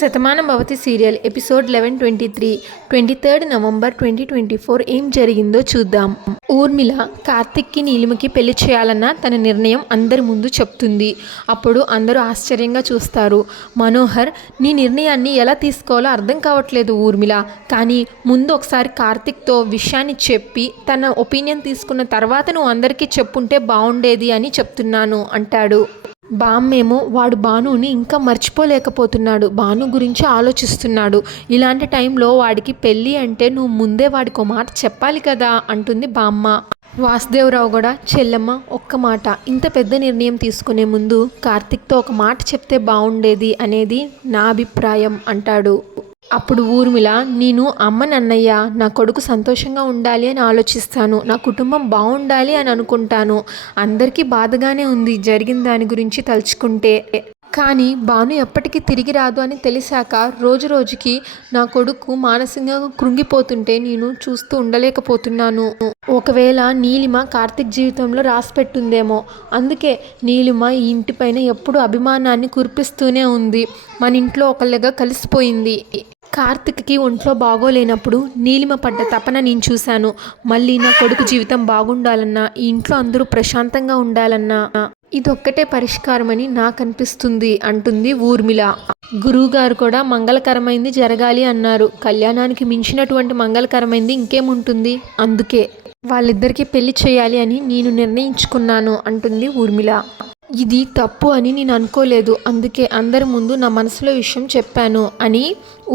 Shatamanam Bhavati serial episode 1123 23 November 2024 ఏం జరిగిందో చూద్దాం. ఊర్మిళ కార్తిక్కి నీలిమకి పెళ్లి చేయాలన్న తన నిర్ణయం అందరి ముందు చెప్తుంది. అప్పుడు అందరూ ఆశ్చర్యంగా చూస్తారు. మనోహర్, నీ నిర్ణయాన్ని ఎలా తీసుకోవాలో అర్థం కావట్లేదు ఊర్మిళ, కానీ ముందు ఒకసారి కార్తిక్తో విషయాన్ని చెప్పి తన ఒపీనియన్ తీసుకున్న తర్వాత నువ్వు అందరికీ చెప్పుంటే బాగుండేది అని చెప్తున్నాను అంటాడు. బామ్మేమో వాడు భానుని ఇంకా మర్చిపోలేకపోతున్నాడు, భాను గురించి ఆలోచిస్తున్నాడు. ఇలాంటి టైంలో వాడికి పెళ్ళి అంటే నువ్వు ముందే వాడికి మాట చెప్పాలి కదా అంటుంది బామ్మ. వాసుదేవరావు కూడా, చెల్లెమ్మ ఒక్క మాట, ఇంత పెద్ద నిర్ణయం తీసుకునే ముందు కార్తిక్తో ఒక మాట చెప్తే బాగుండేది అనేది నా అభిప్రాయం అంటాడు. అప్పుడు ఊర్మిళ, నేను అమ్మని అన్నయ్య, నా కొడుకు సంతోషంగా ఉండాలి అని ఆలోచిస్తాను, నా కుటుంబం బాగుండాలి అని అనుకుంటాను. అందరికీ బాధగానే ఉంది జరిగిన దాని గురించి తలుచుకుంటే, కానీ భాను ఎప్పటికీ తిరిగి రాదు అని తెలిసాక రోజు రోజుకి నా కొడుకు మానసికంగా కృంగిపోతుంటే నేను చూస్తూ ఉండలేకపోతున్నాను. ఒకవేళ నీలిమ కార్తిక్ జీవితంలో రాసిపెట్టుందేమో, అందుకే నీలిమ ఈ ఇంటిపైన ఎప్పుడు అభిమానాన్ని కురిపిస్తూనే ఉంది, మన ఇంట్లో ఒకళ్ళగా కలిసిపోయింది. కార్తిక్కి ఒంట్లో బాగోలేనప్పుడు నీలిమ పడ్డ తపన నేను చూశాను. మళ్ళీ నా కొడుకు జీవితం బాగుండాలన్నా, ఈ ఇంట్లో అందరూ ప్రశాంతంగా ఉండాలన్నా ఇదొక్కటే పరిష్కారమని నాకు అనిపిస్తుంది అంటుంది ఊర్మిళ. గురువుగారు కూడా మంగళకరమైంది జరగాలి అన్నారు. కళ్యాణానికి మించినటువంటి మంగళకరమైంది ఇంకేముంటుంది, అందుకే వాళ్ళిద్దరికీ పెళ్లి చేయాలి అని నేను నిర్ణయించుకున్నాను అంటుంది ఊర్మిళ. ఇది తప్పు అని నేను అనుకోలేదు, అందుకే అందరి ముందు నా మనసులో విషయం చెప్పాను అని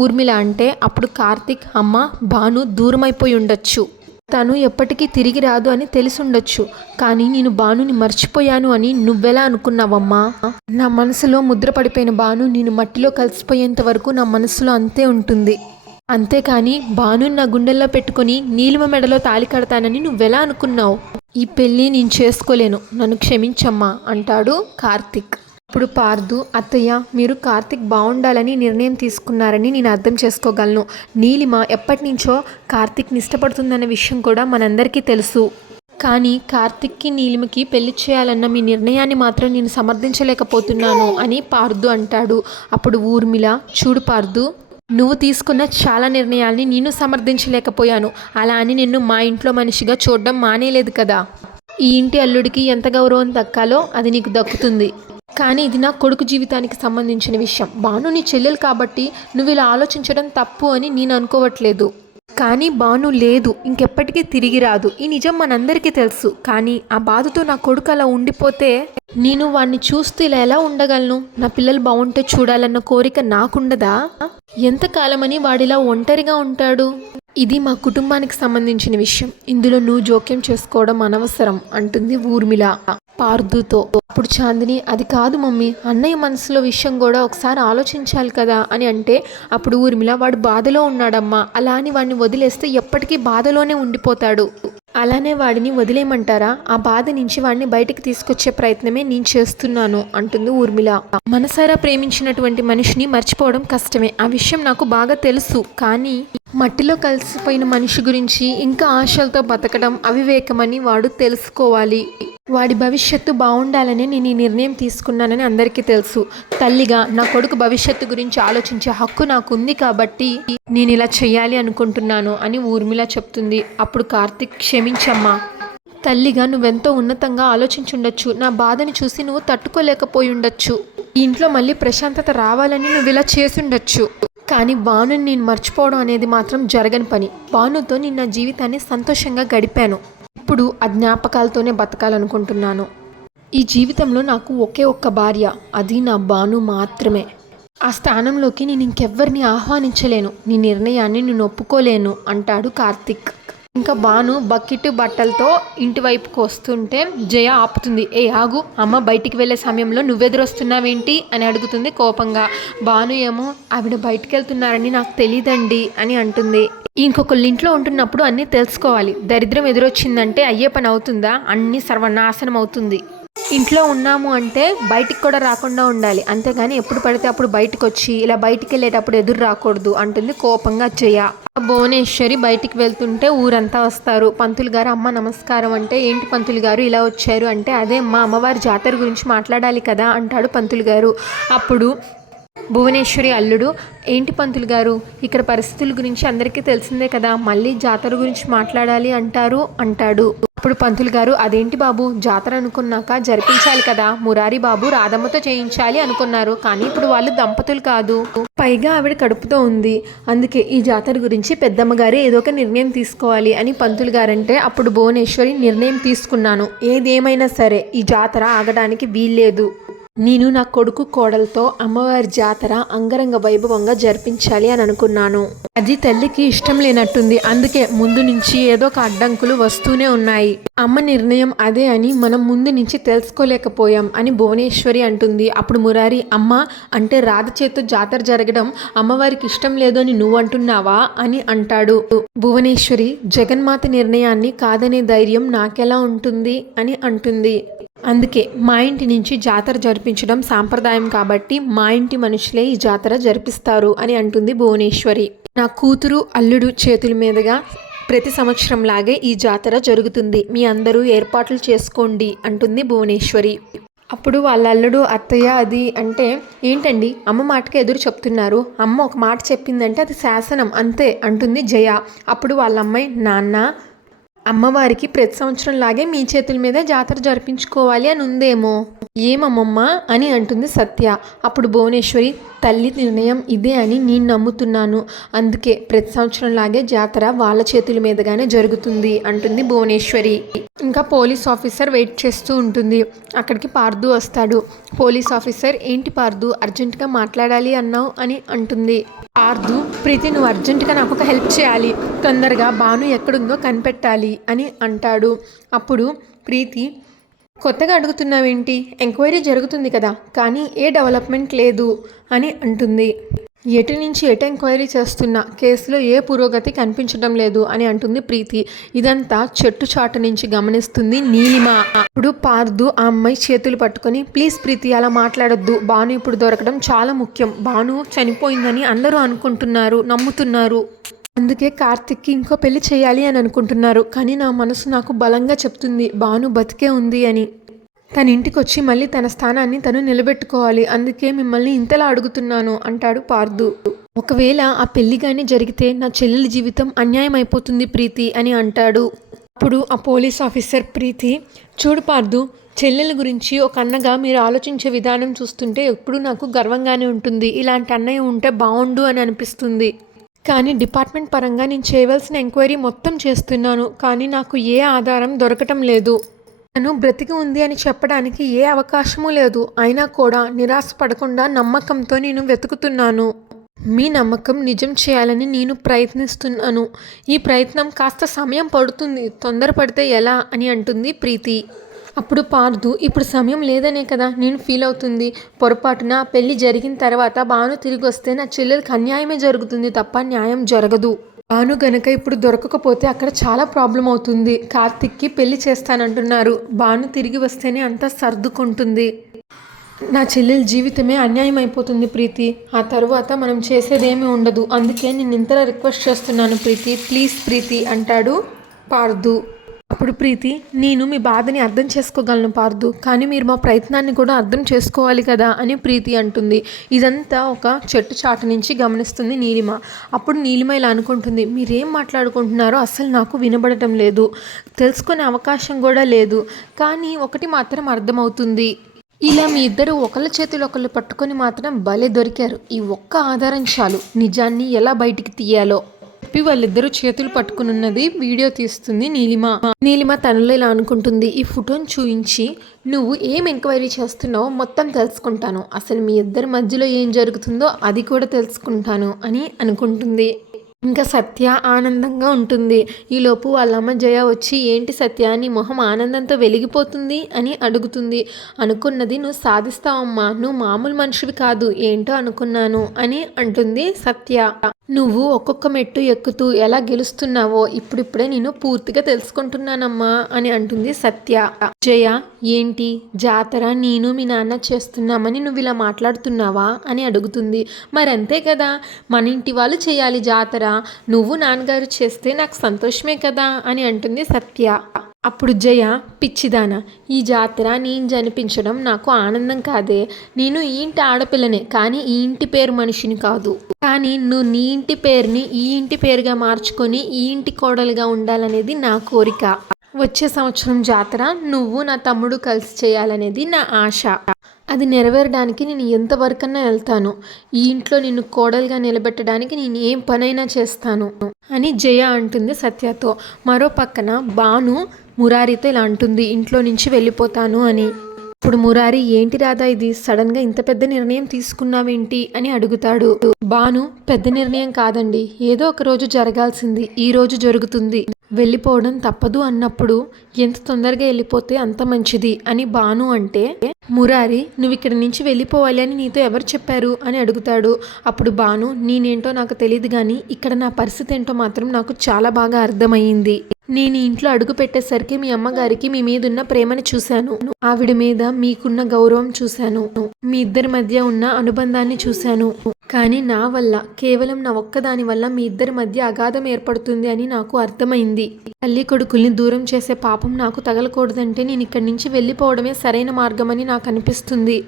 ఊర్మిళ అంటే, అప్పుడు కార్తిక్, అమ్మ భాను దూరమైపోయి ఉండొచ్చు, తను ఎప్పటికీ తిరిగి రాదు అని తెలిసుండొచ్చు, కానీ నేను భానుని మర్చిపోయాను అని నువ్వెలా అనుకున్నావమ్మా? నా మనసులో ముద్ర పడిపోయిన భాను నేను మట్టిలో కలిసిపోయేంత వరకు నా మనసులో అంతే ఉంటుంది, అంతేకాని భాను నా గుండెల్లో పెట్టుకొని నీలిమ మెడలో తాళి కడతానని నువ్వెలా అనుకున్నావు? ఈ పెళ్ళి నేను చేసుకోలేను, నన్ను క్షమించమ్మా అంటాడు కార్తిక్. ఇప్పుడు పార్దు, అత్తయ్య, మీరు కార్తిక్ బాగుండాలని నిర్ణయం తీసుకున్నారని నేను అర్థం చేసుకోగలను. నీలిమ ఎప్పటి నుంచో కార్తిక్ని ఇష్టపడుతుందన్న విషయం కూడా మనందరికీ తెలుసు, కానీ కార్తిక్కి నీలిమకి పెళ్లి చేయాలన్న మీ నిర్ణయాన్ని మాత్రం నేను సమర్థించలేకపోతున్నాను అని పార్దు అంటాడు. అప్పుడు ఊర్మిళ, చూడు పార్దు, నువ్వు తీసుకున్న చాలా నిర్ణయాల్ని నేను సమర్థించలేకపోయాను, అలా అని నిన్ను మా ఇంట్లో మనిషిగా చూడడం మానేలేదు కదా. ఈ ఇంటి అల్లుడికి ఎంత గౌరవం దక్కాలో అది నీకు దక్కుతుంది, కానీ ఇది నా కొడుకు జీవితానికి సంబంధించిన విషయం. భాను నీ చెల్లెలు కాబట్టి నువ్వు ఇలా ఆలోచించడం తప్పు అని నేను అనుకోవట్లేదు, కానీ భాను లేదు, ఇంకెప్పటికీ తిరిగి రాదు, ఈ నిజం మనందరికీ తెలుసు. కానీ ఆ బాధతో నా కొడుకు అలా ఉండిపోతే నేను వాడిని చూస్తూ ఇలా ఎలా ఉండగలను? నా పిల్లలు బాగుంటే చూడాలన్న కోరిక నాకుండదా? ఎంతకాలమని వాడిలా ఒంటరిగా ఉంటాడు? ఇది మా కుటుంబానికి సంబంధించిన విషయం, ఇందులో నువ్వు జోక్యం చేసుకోవడం అనవసరం అంటుంది ఊర్మిళ పార్దుతో. అప్పుడు చాందిని, అది కాదు మమ్మీ, అన్నయ్య మనసులో విషయం కూడా ఒకసారి ఆలోచించాలి కదా అని అంటే, అప్పుడు ఊర్మిళ, వాడు బాధలో ఉన్నాడమ్మా, అలా అని వాడిని వదిలేస్తే ఎప్పటికీ బాధలోనే ఉండిపోతాడు, అలానే వాడిని వదిలేయమంటారా? ఆ బాధ నుంచి వాడిని బయటికి తీసుకొచ్చే ప్రయత్నమే నేను చేస్తున్నాను అంటుంది ఊర్మిళ. మనసారా ప్రేమించినటువంటి మనిషిని మర్చిపోవడం కష్టమే, ఆ విషయం నాకు బాగా తెలుసు, కానీ మట్టిలో కలిసిపోయిన మనిషి గురించి ఇంకా ఆశలతో బతకడం అవివేకమని వాడు తెలుసుకోవాలి. వాడి భవిష్యత్తు బాగుండాలని నేను ఈ నిర్ణయం తీసుకున్నానని అందరికీ తెలుసు. తల్లిగా నా కొడుకు భవిష్యత్తు గురించి ఆలోచించే హక్కు నాకు ఉంది కాబట్టి నేను ఇలా చెయ్యాలి అనుకుంటున్నాను అని ఊర్మిళ చెప్తుంది. అప్పుడు కార్తిక్, క్షమించమ్మా, తల్లిగా నువ్వెంతో ఉన్నతంగా ఆలోచించుండొచ్చు, నా బాధని చూసి నువ్వు తట్టుకోలేకపోయి ఉండొచ్చు, ఈ ఇంట్లో మళ్ళీ ప్రశాంతత రావాలని నువ్వు ఇలా చేసుండొచ్చు, కానీ భానుని నేను మర్చిపోవడం అనేది మాత్రం జరగని పని. భానుతో నేను నా జీవితాన్ని సంతోషంగా గడిపాను, ఇప్పుడు ఆ జ్ఞాపకాలతోనే బతకాలనుకుంటున్నాను. ఈ జీవితంలో నాకు ఒకే ఒక్క భార్య, అది నా భాను మాత్రమే. ఆ స్థానంలోకి నేను ఇంకెవ్వరిని ఆహ్వానించలేను, నీ నిర్ణయాన్ని నేను ఒప్పుకోలేను అంటాడు కార్తిక్. ఇంకా భాను బకెట్ బట్టలతో ఇంటి వైపుకు వస్తుంటే జయ ఆపుతుంది. ఏ ఆగు, అమ్మ బయటికి వెళ్ళే సమయంలో నువ్వెదురొస్తున్నావేంటి అని అడుగుతుంది కోపంగా. భాను ఏమో, ఆవిడ బయటికి వెళ్తున్నారని నాకు తెలియదండి అని అంటుంది. ఇంకొకళ్ళ ఇంట్లో ఉంటున్నప్పుడు అన్నీ తెలుసుకోవాలి, దరిద్రం ఎదురొచ్చిందంటే అయ్యే పని అవుతుందా? అన్నీ సర్వనాశనం అవుతుంది. ఇంట్లో ఉన్నాము అంటే బయటికి కూడా రాకుండా ఉండాలి, అంతేగాని ఎప్పుడు పడితే అప్పుడు బయటకు వచ్చి ఇలా బయటికి వెళ్ళేటప్పుడు ఎదురు రాకూడదు అంటుంది కోపంగా జయ. భువనేశ్వరి బయటికి వెళ్తుంటే ఊరంతా వస్తారు. పంతులు గారు, అమ్మ నమస్కారం అంటే, ఏంటి పంతులు గారు ఇలా వచ్చారు అంటే, అదే మా అమ్మవారి జాతర గురించి మాట్లాడాలి కదా అంటాడు పంతులు గారు. అప్పుడు భువనేశ్వరి అల్లుడు, ఏంటి పంతులు గారు, ఇక్కడ పరిస్థితుల గురించి అందరికీ తెలిసిందే కదా, మళ్ళీ జాతర గురించి మాట్లాడాలి అంటాడు. అప్పుడు పంతులు గారు, అదేంటి బాబు, జాతర అనుకున్నాక జరిపించాలి కదా, మురారి బాబు రాధమ్మతో చేయించాలి అనుకున్నారు, కానీ ఇప్పుడు వాళ్ళు దంపతులు కాదు, పైగా ఆవిడ కడుపుతో ఉంది, అందుకే ఈ జాతర గురించి పెద్దమ్మగారు ఏదో ఒక నిర్ణయం తీసుకోవాలి అని పంతులు గారంటే అప్పుడు భువనేశ్వరి, నిర్ణయం తీసుకున్నాను, ఏదేమైనా సరే ఈ జాతర ఆగడానికి వీల్లేదు, నేను నా కొడుకు కోడలతో అమ్మవారి జాతర అంగరంగ వైభవంగా జరిపించాలి అని అనుకున్నాను. అది తల్లికి ఇష్టం లేనట్టుంది, అందుకే ముందు నుంచి ఏదో ఒక అడ్డంకులు వస్తూనే ఉన్నాయి. అమ్మ నిర్ణయం అదే అని మనం ముందు నుంచి తెలుసుకోలేకపోయాం అని భువనేశ్వరి అంటుంది. అప్పుడు మురారి, అమ్మ అంటే రాధ చేత జాతర జరగడం అమ్మవారికి ఇష్టం లేదు అని నువ్వు అంటున్నావా అని అంటాడు. భువనేశ్వరి, జగన్మాత నిర్ణయాన్ని కాదనే ధైర్యం నాకెలా ఉంటుంది అని అంటుంది. అందుకే మా ఇంటి నుంచి జాతర జరిపించడం సాంప్రదాయం కాబట్టి మా ఇంటి మనుషులే ఈ జాతర జరిపిస్తారు అని అంటుంది భువనేశ్వరి. నా కూతురు అల్లుడు చేతుల మీదుగా ప్రతి సంవత్సరం లాగే ఈ జాతర జరుగుతుంది, మీ అందరూ ఏర్పాట్లు చేసుకోండి అంటుంది భువనేశ్వరి. అప్పుడు వాళ్ళ అల్లుడు, అత్తయ్య అది అంటే ఏంటండి, అమ్మ మాటకి ఎదురు చెప్తున్నారు, అమ్మ ఒక మాట చెప్పిందంటే అది శాసనం అంతే అంటుంది జయ. అప్పుడు వాళ్ళ అమ్మాయి, నాన్న అమ్మవారికి ప్రతి సంవత్సరం లాగే మీ చేతుల మీద జాతర జరిపించుకోవాలి అని ఉందేమో, ఏమమ్మమ్మ అని అంటుంది సత్య. అప్పుడు భువనేశ్వరి, తల్లి నిర్ణయం ఇదే అని నేను నమ్ముతున్నాను, అందుకే ప్రతి సంవత్సరం లాగే జాతర వాళ్ళ చేతుల మీదగానే జరుగుతుంది అంటుంది భువనేశ్వరి. ఇంకా పోలీస్ ఆఫీసర్ వెయిట్ చేస్తూ ఉంటుంది. అక్కడికి పార్దు వస్తాడు. పోలీస్ ఆఫీసర్, ఏంటి పార్దు, అర్జెంటుగా మాట్లాడాలి అన్నావు అని అంటుంది. పార్దు, ప్రీతి నువ్వు అర్జెంటుగా నాకు ఒక హెల్ప్ చేయాలి, తొందరగా భాను ఎక్కడుందో కనిపెట్టాలి అని అంటాడు. అప్పుడు ప్రీతి, కొత్తగా అడుగుతున్నావేంటి, ఎంక్వైరీ జరుగుతుంది కదా, కానీ ఏ డెవలప్మెంట్ లేదు అని అంటుంది. ఎటు నుంచి ఎటు ఎంక్వైరీ చేస్తున్నా కేసులో ఏ పురోగతి కనిపించడం లేదు అని అంటుంది ప్రీతి. ఇదంతా చెట్టు చాటు నుంచి గమనిస్తుంది నీలిమ. అప్పుడు పార్దు ఆ అమ్మాయి చేతులు పట్టుకొని, ప్లీజ్ ప్రీతి అలా మాట్లాడొద్దు, భాను ఇప్పుడు దొరకడం చాలా ముఖ్యం, భాను చనిపోయిందని అందరూ అనుకుంటున్నారు, నమ్ముతున్నారు, అందుకే కార్తిక్కి ఇంకో పెళ్లి చేయాలి అని అనుకుంటున్నారు, కానీ నా మనసు నాకు బలంగా చెప్తుంది భాను బతికే ఉంది అని. తన ఇంటికి వచ్చి మళ్ళీ తన స్థానాన్ని తను నిలబెట్టుకోవాలి, అందుకే మిమ్మల్ని ఇంతలా అడుగుతున్నాను అంటాడు పార్దు. ఒకవేళ ఆ పెళ్లి కానీ జరిగితే నా చెల్లెలి జీవితం అన్యాయం అయిపోతుంది ప్రీతి అని అంటాడు. అప్పుడు ఆ పోలీస్ ఆఫీసర్, ప్రీతి చూడు పార్దు, చెల్లెల గురించి ఒక అన్నగా మీరు ఆలోచించే విధానం చూస్తుంటే ఎప్పుడూ నాకు గర్వంగానే ఉంటుంది, ఇలాంటి అన్నయ్య ఉంటే బాగుండు అని అనిపిస్తుంది, కానీ డిపార్ట్మెంట్ పరంగా నేను చేయవలసిన ఎంక్వైరీ మొత్తం చేస్తున్నాను, కానీ నాకు ఏ ఆధారం దొరకటం లేదు, తను బ్రతికి ఉంది అని చెప్పడానికి ఏ అవకాశమూ లేదు, అయినా కూడా నిరాశ పడకుండా నమ్మకంతో నేను వెతుకుతున్నాను, మీ నమ్మకం నిజం చేయాలని నేను ప్రయత్నిస్తున్నాను, ఈ ప్రయత్నం కాస్త సమయం పడుతుంది, తొందరపడితే ఎలా అని అంటుంది ప్రీతి. అప్పుడు పార్దు, ఇప్పుడు సమయం లేదనే కదా నేను ఫీల్ అవుతుంది, పొరపాటున పెళ్లి జరిగిన తర్వాత భాను తిరిగి వస్తే నా చెల్లెలకి అన్యాయమే జరుగుతుంది తప్ప న్యాయం జరగదు, భాను గనక ఇప్పుడు దొరకకపోతే అక్కడ చాలా ప్రాబ్లం అవుతుంది, కార్తిక్కి పెళ్లి చేస్తానంటున్నారు, భాను తిరిగి వస్తేనే అంతా సర్దుకుంటుంది, నా చెల్లెల జీవితమే అన్యాయం అయిపోతుంది ప్రీతి, ఆ తరువాత మనం చేసేదేమీ ఉండదు, అందుకే నేను ఇంతలా రిక్వెస్ట్ చేస్తున్నాను ప్రీతి, ప్లీజ్ ప్రీతి అంటాడు పార్దు. అప్పుడు ప్రీతి, నేను మీ బాధని అర్థం చేసుకోగలను పార్దు, కానీ మీరు మా ప్రయత్నాన్ని కూడా అర్థం చేసుకోవాలి కదా అని ప్రీతి అంటుంది. ఇదంతా ఒక చెట్టు చాటు నుంచి గమనిస్తుంది నీలిమ. అప్పుడు నీలిమ ఇలా అనుకుంటుంది, మీరేం మాట్లాడుకుంటున్నారో అస్సలు నాకు వినబడటం లేదు, తెలుసుకునే అవకాశం కూడా లేదు, కానీ ఒకటి మాత్రం అర్థమవుతుంది, ఇలా మీ ఇద్దరు ఒకళ్ళ చేతులు ఒకళ్ళు పట్టుకొని మాత్రం భలే దొరికారు, ఈ ఒక్క ఆధారం చాలు నిజాన్ని ఎలా బయటికి తీయాలో చెప్పి వాళ్ళిద్దరూ చేతులు పట్టుకున్నది వీడియో తీస్తుంది నీలిమ తనలో ఇలా అనుకుంటుంది, ఈ ఫోటోని చూపించి నువ్వు ఏం ఎంక్వైరీ చేస్తున్నావో మొత్తం తెలుసుకుంటాను, అసలు మీ ఇద్దరి మధ్యలో ఏం జరుగుతుందో అది కూడా తెలుసుకుంటాను అని అనుకుంటుంది. ఇంకా సత్య ఆనందంగా ఉంటుంది. ఈలోపు వాళ్ళ అమ్మ జయ వచ్చి, ఏంటి సత్య నీ మొహం ఆనందంతో వెలిగిపోతుంది అని అడుగుతుంది. అనుకున్నది నువ్వు సాధిస్తావమ్మా, నువ్వు మామూలు మనిషివి కాదు, ఏంటో అనుకున్నాను అని అంటుంది సత్య. నువ్వు ఒక్కొక్క మెట్టు ఎక్కుతూ ఎలా గెలుస్తున్నావో ఇప్పుడిప్పుడే నేను పూర్తిగా తెలుసుకుంటున్నానమ్మా అని అంటుంది సత్య. జయ, ఏంటి జాతర నేను మీ నాన్న చేస్తున్నామని నువ్వు ఇలా మాట్లాడుతున్నావా అని అడుగుతుంది. మరంతే కదా, మన ఇంటి వాళ్ళు చేయాలి జాతర, నువ్వు నాన్నగారు చేస్తే నాకు సంతోషమే కదా అని అంటుంది సత్య. అప్పుడు జయ, పిచ్చిదానా, ఈ జాతర నేను జనిపించడం నాకు ఆనందం కాదే. నేను ఈ ఇంటి ఆడపిల్లనే, కానీ ఈ ఇంటి పేరు మనిషిని కాదు. కానీ నువ్వు నీ ఇంటి పేరుని ఈ ఇంటి పేరుగా మార్చుకొని ఈ ఇంటి కోడలుగా ఉండాలనేది నా కోరిక. వచ్చే సంవత్సరం జాతర నువ్వు నా తమ్ముడు కలిసి చేయాలనేది నా ఆశ. అది నెరవేరడానికి నేను ఎంతవరకన్నా వెళ్తాను. ఈ ఇంట్లో నిన్ను కోడలుగా నిలబెట్టడానికి నేను ఏం పనైనా చేస్తాను అని జయ అంటుంది సత్యతో. మరో పక్కన భాను మురారితో ఇలా అంటుంది, ఇంట్లో నుంచి వెళ్ళిపోతాను అని. ఇప్పుడు మురారి, ఏంటి రాధా ఇది, సడన్గా ఇంత పెద్ద నిర్ణయం తీసుకున్నావేంటి అని అడుగుతాడు. భాను, పెద్ద నిర్ణయం కాదండి, ఏదో ఒక రోజు జరగాల్సింది ఈ రోజు జరుగుతుంది. వెళ్ళిపోవడం తప్పదు అన్నప్పుడు ఎంత తొందరగా వెళ్ళిపోతే అంత మంచిది అని భాను అంటే, మురారి, నువ్వు ఇక్కడి నుంచి వెళ్ళిపోవాలి అని నీతో ఎవరు చెప్పారు అని అడుగుతాడు. అప్పుడు భాను, నేనేంటో నాకు తెలియదు కానీ ఇక్కడ నా పరిస్థితి ఏంటో మాత్రం నాకు చాలా బాగా అర్థమయ్యింది. నేను ఇంట్లో అడుగు పెట్టేసరికి మీ అమ్మగారికి మీ మీద ఉన్న ప్రేమని చూశాను, ఆవిడ మీద మీకున్న గౌరవం చూశాను, మీ ఇద్దరి మధ్య ఉన్న అనుబంధాన్ని చూశాను. కానీ నా వల్ల, కేవలం నా ఒక్కదాని వల్ల మీ ఇద్దరి మధ్య అగాధం ఏర్పడుతుంది అని నాకు అర్థమైంది. తల్లి కొడుకుల్ని దూరం చేసే పాపం నాకు తగలకూడదంటే నేను ఇక్కడి నుంచి వెళ్ళిపోవడమే సరైన మార్గమని నాకు అనిపిస్తుంది.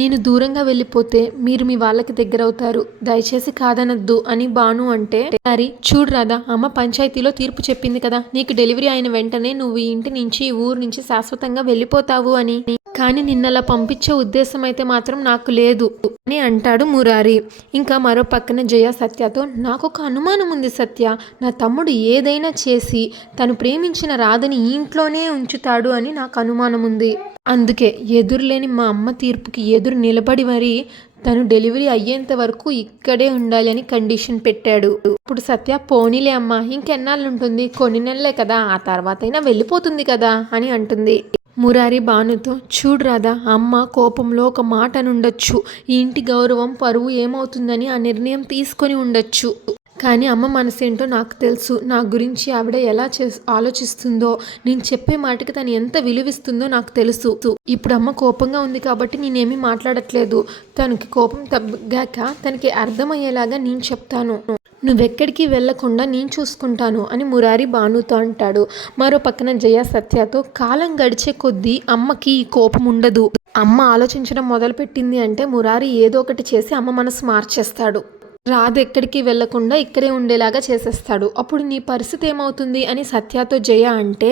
నేను దూరంగా వెళ్ళిపోతే మీరు మీ వాళ్ళకి దగ్గరవుతారు, దయచేసి కాదనద్దు అని భాను అంటే, సరే చూడు రాధా, అమ్మ పంచాయతీలో తీర్పు చెప్పింది కదా, నీకు డెలివరీ అయిన వెంటనే నువ్వు ఈ ఇంటి నుంచి ఈ ఊరు నుంచి శాశ్వతంగా వెళ్ళిపోతావు అని. కానీ నిన్నలా పంపించే ఉద్దేశం అయితే మాత్రం నాకు లేదు అని అంటాడు మురారి. ఇంకా మరో పక్కన జయ సత్యతో, నాకు ఒక అనుమానం ఉంది సత్య, నా తమ్ముడు ఏదైనా చేసి తను ప్రేమించిన రాధని ఈ ఇంట్లోనే ఉంచుతాడు అని నాకు అనుమానం ఉంది. అందుకే ఎదురులేని మా అమ్మ తీర్పుకి ఎదురు నిలబడి మరీ తను డెలివరీ అయ్యేంత వరకు ఇక్కడే ఉండాలి అని కండిషన్ పెట్టాడు. ఇప్పుడు సత్య, పోనీలే అమ్మ, ఇంకెన్నాళ్ళు ఉంటుంది, కొన్ని నెలలే కదా, ఆ తర్వాత అయినా వెళ్ళిపోతుంది కదా అని అంటుంది. మురారి భానుతో, చూడు రాధా, అమ్మ కోపంలో ఒక మాట అనుండొచ్చు, ఈ ఇంటి గౌరవం పరువు ఏమవుతుందని ఆ నిర్ణయం తీసుకొని ఉండొచ్చు. కానీ అమ్మ మనసేంటో నాకు తెలుసు, నా గురించి ఆవిడ ఎలా ఆలోచిస్తుందో, నేను చెప్పే మాటకి తను ఎంత విలువిస్తుందో నాకు తెలుసు. ఇప్పుడు అమ్మ కోపంగా ఉంది కాబట్టి నేనేమీ మాట్లాడట్లేదు, తనకి కోపం తగ్గాక తనకి అర్థమయ్యేలాగా నేను చెప్తాను, నువ్వెక్కడికి వెళ్లకుండా నేను చూసుకుంటాను అని మురారి భానుతో అంటాడు. మరో పక్కన జయ సత్యతో, కాలం గడిచే కొద్దీ అమ్మకి ఈ కోపం ఉండదు. అమ్మ ఆలోచించడం మొదలుపెట్టింది అంటే మురారి ఏదో ఒకటి చేసి అమ్మ మనసు మార్చేస్తాడు. రాధ ఎక్కడికి వెళ్లకుండా ఇక్కడే ఉండేలాగా చేసేస్తాడు. అప్పుడు నీ పరిస్థితి ఏమవుతుంది అని సత్యతో జయ అంటే,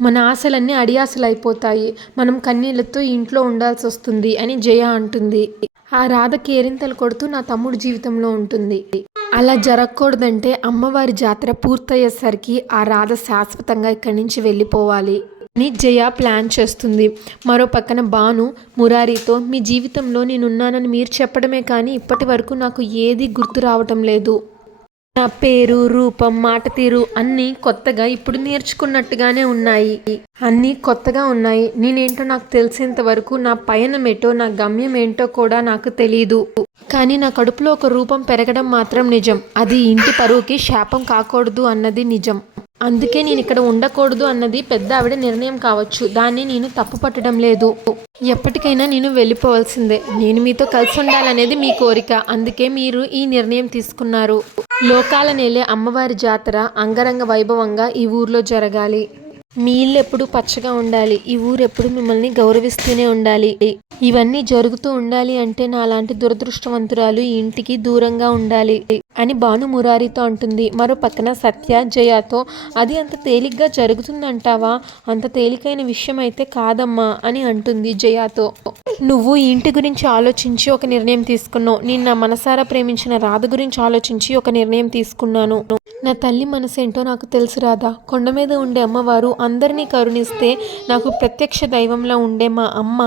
మన ఆశలన్నీ అడియాసలు అయిపోతాయి, మనం కన్నీళ్లతో ఇంట్లో ఉండాల్సి వస్తుంది అని జయ అంటుంది. ఆ రాధ కేరింతలు కొడుతూ నా తమ్ముడు జీవితంలో ఉంటుంది. అలా జరగకూడదంటే అమ్మవారి జాతర పూర్తయ్యేసరికి ఆ రాధ శాశ్వతంగా ఇక్కడి నుంచి వెళ్ళిపోవాలి అని జయ ప్లాన్ చేస్తుంది. మరో పక్కన భాను మురారితో, మీ జీవితంలో నేనున్నానని మీరు చెప్పడమే కానీ ఇప్పటి వరకు నాకు ఏది గుర్తు రావటం లేదు. నా పేరు, రూపం, మాట తీరు అన్నీ కొత్తగా ఇప్పుడు నేర్చుకున్నట్టుగానే ఉన్నాయి. అన్నీ కొత్తగా ఉన్నాయి. నేనేంటో నాకు తెలిసేంత వరకు నా పయనం ఏంటో, నా గమ్యం ఏంటో కూడా నాకు తెలీదు. కానీ నా కడుపులో ఒక రూపం పెరగడం మాత్రం నిజం. అది ఇంటి పరువుకి శాపం కాకూడదు అన్నది నిజం. అందుకే నేను ఇక్కడ ఉండకూడదు అన్నది పెద్ద ఆవిడ నిర్ణయం కావచ్చు, దాన్ని నేను తప్పు పట్టడం లేదు. ఎప్పటికైనా నేను వెళ్ళిపోవాల్సిందే. నేను మీతో కలిసి ఉండాలనేది మీ కోరిక, అందుకే మీరు ఈ నిర్ణయం తీసుకున్నారు. లోకాల నేలే అమ్మవారి జాతర అంగరంగ వైభవంగా ఈ ఊర్లో జరగాలి. మీ ఇల్లు ఎప్పుడు పచ్చగా ఉండాలి, ఈ ఊరు ఎప్పుడు మిమ్మల్ని గౌరవిస్తూనే ఉండాలి. ఇవన్నీ జరుగుతూ ఉండాలి అంటే నాలాంటి దురదృష్టవంతురాలు ఈ ఇంటికి దూరంగా ఉండాలి అని భాను మురారితో అంటుంది. మరో పక్కన సత్య జయతో, అది అంత తేలిగ్గా జరుగుతుందంటావా? అంత తేలికైన విషయం అయితే కాదమ్మా అని అంటుంది జయతో. నువ్వు ఈ ఇంటి గురించి ఆలోచించి ఒక నిర్ణయం తీసుకున్నావు. నేను నా మనసారా ప్రేమించిన రాధ గురించి ఆలోచించి ఒక నిర్ణయం తీసుకున్నాను. నా తల్లి మనసేంటో నాకు తెలుసు రాధా. కొండ మీద ఉండే అమ్మవారు అందరినీ కరుణిస్తే నాకు ప్రత్యక్ష దైవంలా ఉండే మా అమ్మ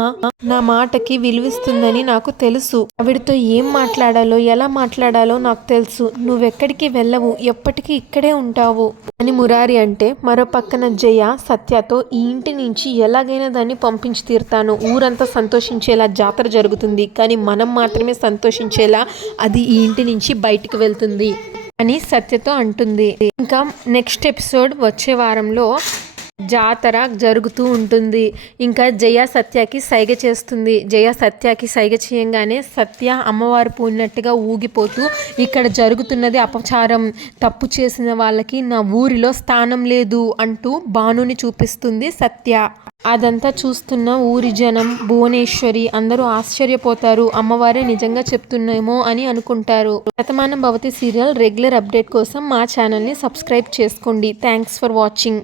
నా మాటకి విలువిస్తుందని నాకు తెలుసు. ఆవిడతో ఏం మాట్లాడాలో, ఎలా మాట్లాడాలో నాకు తెలుసు. నువ్వెక్కడికి వెళ్ళవు, ఎప్పటికీ ఇక్కడే ఉంటావు అని మురారి అంటే, మరో పక్కన జయ సత్యతో, ఈ ఇంటి నుంచి ఎలాగైనా దాన్ని పంపించి తీరుతాను. ఊరంతా సంతోషించేలా జాతర జరుగుతుంది, కానీ మనం మాత్రమే సంతోషించేలా అది ఈ ఇంటి నుంచి బయటికి వెళ్తుంది అని సత్యతో అంటుంది. ఇంకా నెక్స్ట్ ఎపిసోడ్ వచ్చే వారంలో జాతర జరుగుతూ ఉంటుంది. ఇంకా జయ సత్యకి సైగ చేస్తుంది. జయ సత్యకి సైగ చేయంగానే సత్య అమ్మవారు పూనినట్టుగా ఊగిపోతూ ఇక్కడ జరుగుతున్నది అపచారం, తప్పు చేసిన వాళ్ళకి నా ఊరిలో స్థానం లేదు అంటూ భానుని చూపిస్తుంది సత్య. అదంతా చూస్తున్న ఊరి జనం, భువనేశ్వరి అందరూ ఆశ్చర్యపోతారు. అమ్మవారే నిజంగా చెప్తున్నామో అని అనుకుంటారు. Shatamanam Bhavati serial regular update కోసం మా ఛానల్ని సబ్స్క్రైబ్ చేసుకోండి. Thanks for watching.